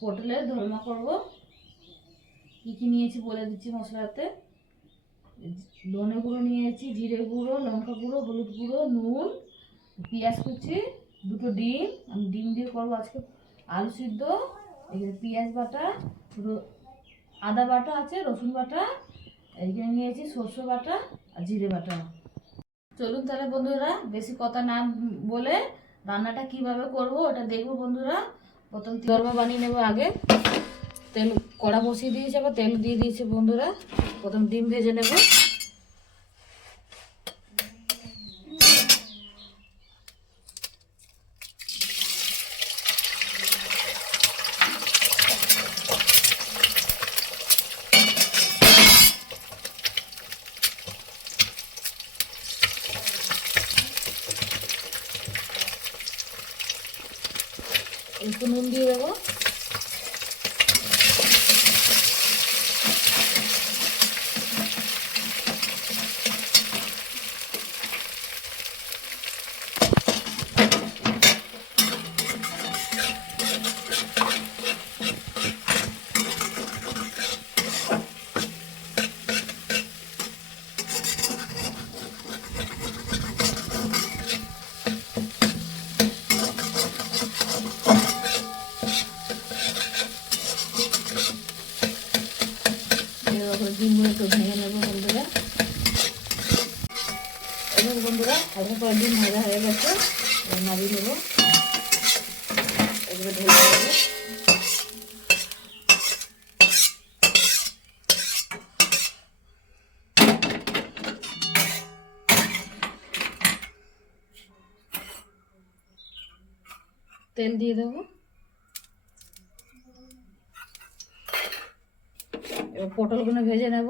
পটলের দোলমা করব। কি নিয়েছি বলে দিচ্ছি। মশলাতে ধনে গুঁড়ো নিয়েছি, জিরে গুঁড়ো, লঙ্কা গুঁড়ো, হলুদ গুঁড়ো, নুন, পেঁয়াজ কুচি, দুটো ডিম। আমি ডিম দিয়ে করবো আজকে। আলু সিদ্ধ, এখানে পেঁয়াজ বাটা, আদা বাটা আছে, রসুন বাটা, এইখানে নিয়েছি সরষে বাটা আর জিরে বাটা। চলুন তাহলে বন্ধুরা, বেশি কথা না বলে রান্নাটা কিভাবে করব ওটা দেখবো বন্ধুরা। প্রথম দোলমা বানিয়ে নেবো। আগে তেল কড়া বসিয়ে দিয়েছে, আবার তেল দিয়ে দিয়েছে বন্ধুরা। প্রথম ডিম ভেজে নেব। একটু নুন দিয়ে দেবো। ডিমগুলো একটু ভেঙে নেবো বন্ধুরা। এবার বন্ধুরা হালকা করে ডিম ভাজা হয়ে গেছে, নামিয়ে নেবো। এগুলো ঢেলে দেবো। তেল দিয়ে দেবো। এবার পটলগুলো ভেজে নেব।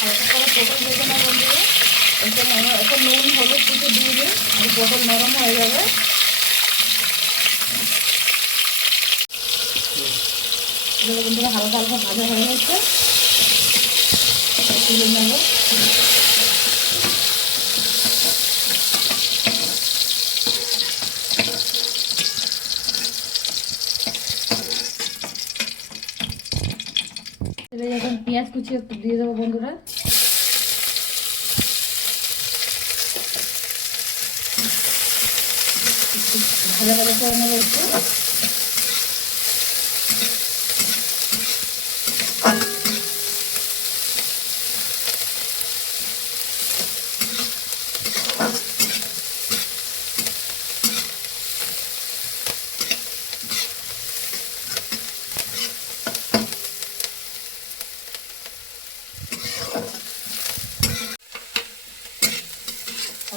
হালকা করে পটল ভেজে নেব বন্ধুরা। এখন নুন হলুদ কিছু দিয়ে দিই, আর পটল নরম হয়ে যাবে। বন্ধুরা হালকা হালকা ভাজা হয়ে গেছে, তুলে নেব। এখন পেঁয়াজ কুচি একটু দিয়ে দেবো বন্ধুরা। ভাজা ভাজা করে নেবো একটু।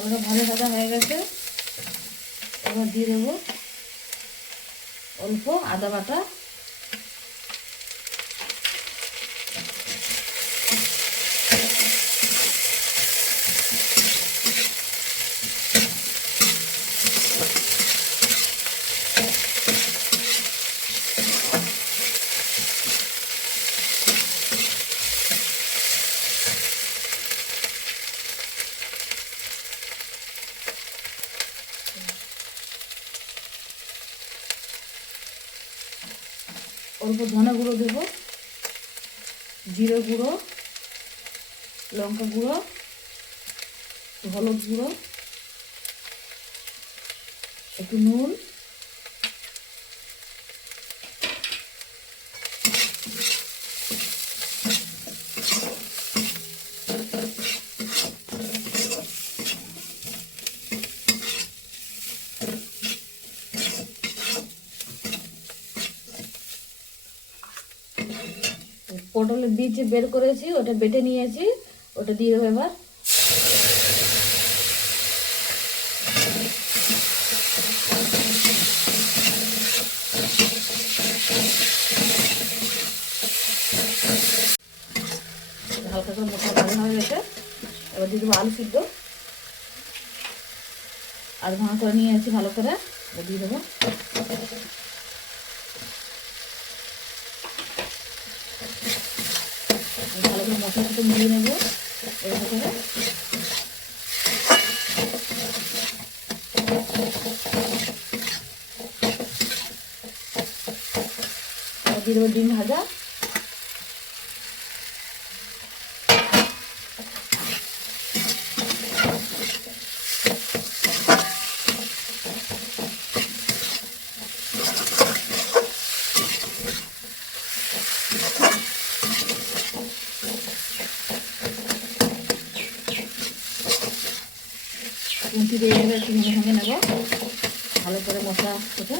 হালকা ভাজা ভাজা হয়ে গেছে, এবার দিয়ে দেবো অল্প আদা বাটা। অল্প ধনে গুঁড়ো দেবো, জিরে গুঁড়ো, লঙ্কা গুঁড়ো, হলুদ গুঁড়ো, একটু নুন, পটলের বীজ যে বের করেছি ওটা বেটে নিয়েছি, ওটা দিয়ে দেবো। এবার হালকা করে মশলা ভাজা হয়ে গেছে, এবার দিয়ে দেবো আলু সিদ্ধ। আর ভাঙা করে নিয়েছি ভালো করে, দিয়ে দেবো। ভালো করে মশলার সাথে মিলিয়ে নেবো এর ভেতরে। দেবো ডিম ভাজা। কুঞ্চি দিয়ে একটু ভেঙে ভেঙে নেবো ভালো করে মশলা থেকে।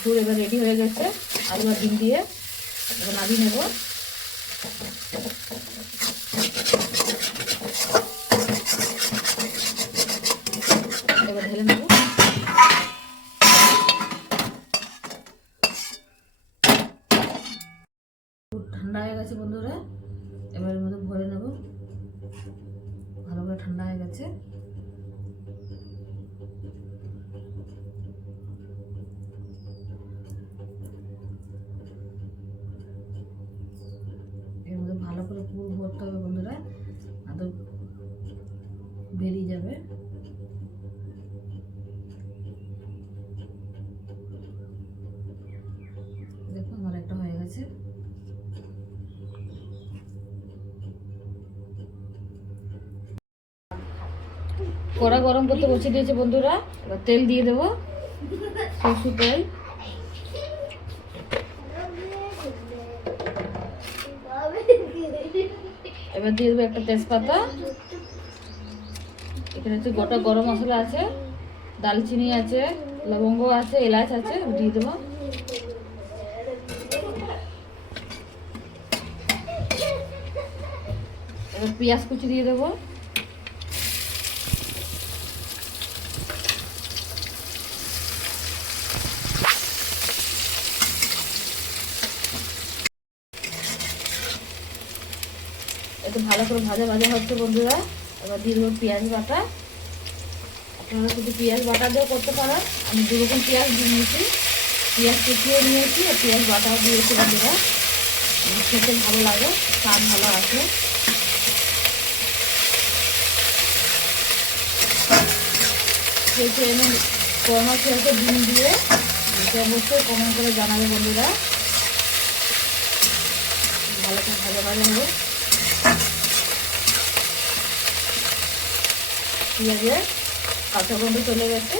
ফুল এবার রেডি হয়ে গেছে, আলু আর ডিম দিয়ে এবার নামিয়ে নেব। এবার ঢেলে নেব। ঠান্ডা হয়ে গেছে বন্ধুরা, এবার এর মধ্যে ভরে নেব। ভালো করে ঠান্ডা হয়ে গেছে। এর মধ্যে ভালো করে পুর ভরতে হবে বন্ধুরা, না তো বেরিয়ে যাবে। দেখো আমার একটা হয়ে গেছে। কড়া গরম করতে বসিয়ে দিয়েছে বন্ধুরা, এবার তেল দিয়ে দেবো, সরষের তেল। এবার দিয়ে দেবো একটা তেজপাতা, এখানে হচ্ছে গোটা গরম মশলা আছে, দালচিনি আছে, লবঙ্গ আছে, এলাচ আছে, দিয়ে দেবো। এবার পেঁয়াজ কুচি দিয়ে দেবো। একটু ভালো করে ভাজা ভাজা হচ্ছে বন্ধুরা, এবার দিয়ে দেবো পেঁয়াজ বাটা। আপনারা শুধু পেঁয়াজ বাটা দিয়েও করতে পারেন, আমি দুরকম পেঁয়াজ দিয়ে নিয়েছি, পেঁয়াজ কুচিয়ে নিয়েছি আর পেঁয়াজ বাটাও দিয়েছি বন্ধুরা। খেতে ভালো লাগে, স্বাদ ভালো আছে। খেতে এনে কর্মা খেয়েছে ডিম দিয়ে, এটা অবশ্যই কমেন্ট করে জানাবে বন্ধুরা। ভালো করে ভাজা ভাজা হবে। পেঁয়াজের কাঁচা গন্ধ চলে গেছে,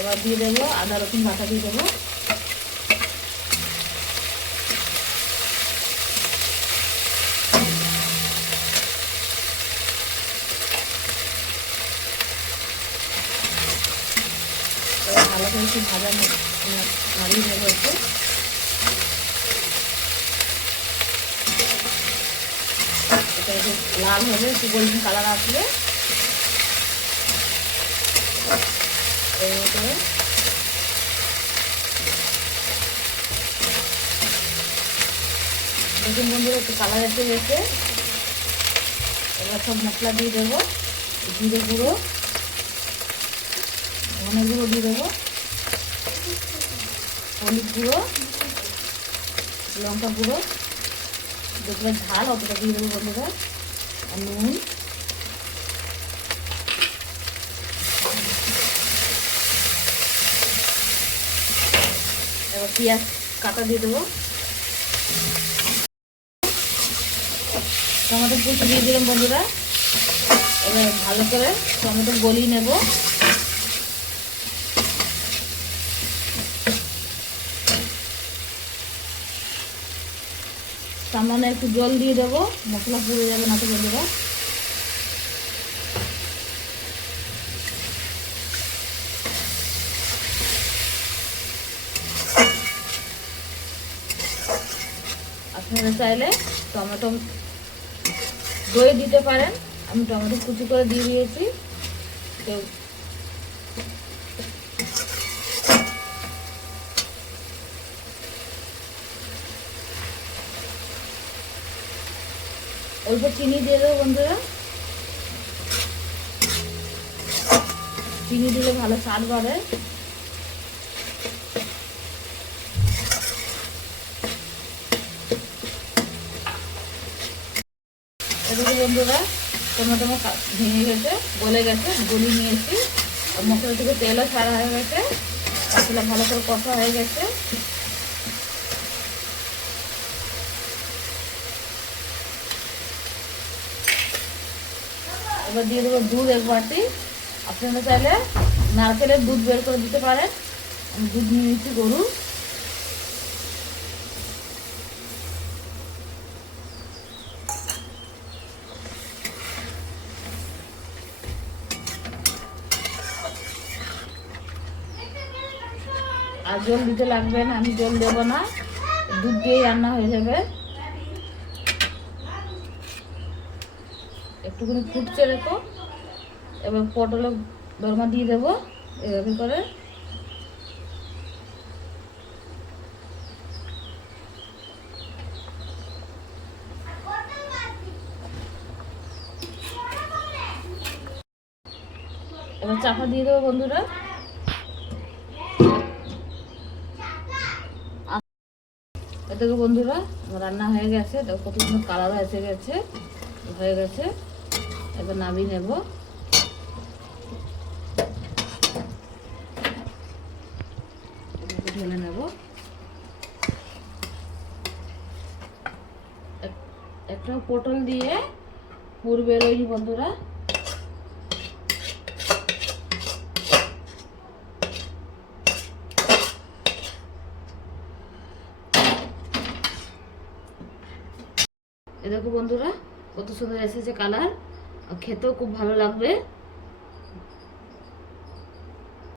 এবার দিয়ে দেবো আদা রসুন বাটা দিয়ে দেবো। এবার ভালো করে একটু ভাজা নাড়িয়ে নেবো একটু। এটা একটু লাল হবে, একটু গোল্ডেন কালার আসলে দেখুন বন্ধুরা একটু কালার এসে গেছে। এবার সব মশলা দিয়ে দেবো, জিরে গুঁড়ো, ধনে গুঁড়ো দিয়ে দেবো, হলুদ গুঁড়ো, লঙ্কা গুঁড়ো, যেগুলো ঝাল অতটা দিয়ে দেবো বন্ধুরা, আর নুন। এবার পেঁয়াজ কাটা দিয়ে দেবো, টমেটো কুচি দিয়ে দিলাম বন্ধুরা। এবার ভালো করে টমেটো গলিয়ে নেব। সামান্য একটু জল দিয়ে দেবো, মশলা পুড়ে যাবে না তো বন্ধুরা। আপনারা চাইলে টমেটো দই দিতে পারেন, আমি টমেটো কুচি করে দিয়ে দিয়েছি। তো অল্প চিনি দিয়ে দেবো বন্ধুরা, চিনি দিলে ভালো স্বাদ বাড়ে। এদিকে বন্ধুরা টমেটো ভেঙে গেছে, গলে গেছে, গলিয়ে নিয়েছি। আর মশলা থেকে তেলও ছাড়া হয়ে গেছে, মশলা ভালো করে কষা হয়ে গেছে। এবার দিয়ে দেবো দুধ 1 বাটি। আপনারা চাইলে নারকেলের দুধ বের করে দিতে পারেন। আমি দুধ নিয়ে নিচ্ছি গরুর। আর জল দিতে লাগবে না, আমি জল দেবো না, দুধ দিয়েই রান্না হয়ে যাবে। একটুখানি ফুটছে রেখো। এবার পটলের দরমা দিয়ে দেবো এভাবে করে। এবার চাপা দিয়ে দেবো বন্ধুরা। এদিকে বন্ধুরা রান্না হয়ে গেছে, দেখো কত সুন্দর কালার এসে গেছে, হয়ে গেছে। এবার নামিয়ে নেব। ঢেলে নেব। একটা পটল দিয়ে পুর বেরোয়নি বন্ধুরা। এ দেখো বন্ধুরা কত সুন্দর এসেছে কালার, আর খেতেও খুব ভালো লাগবে।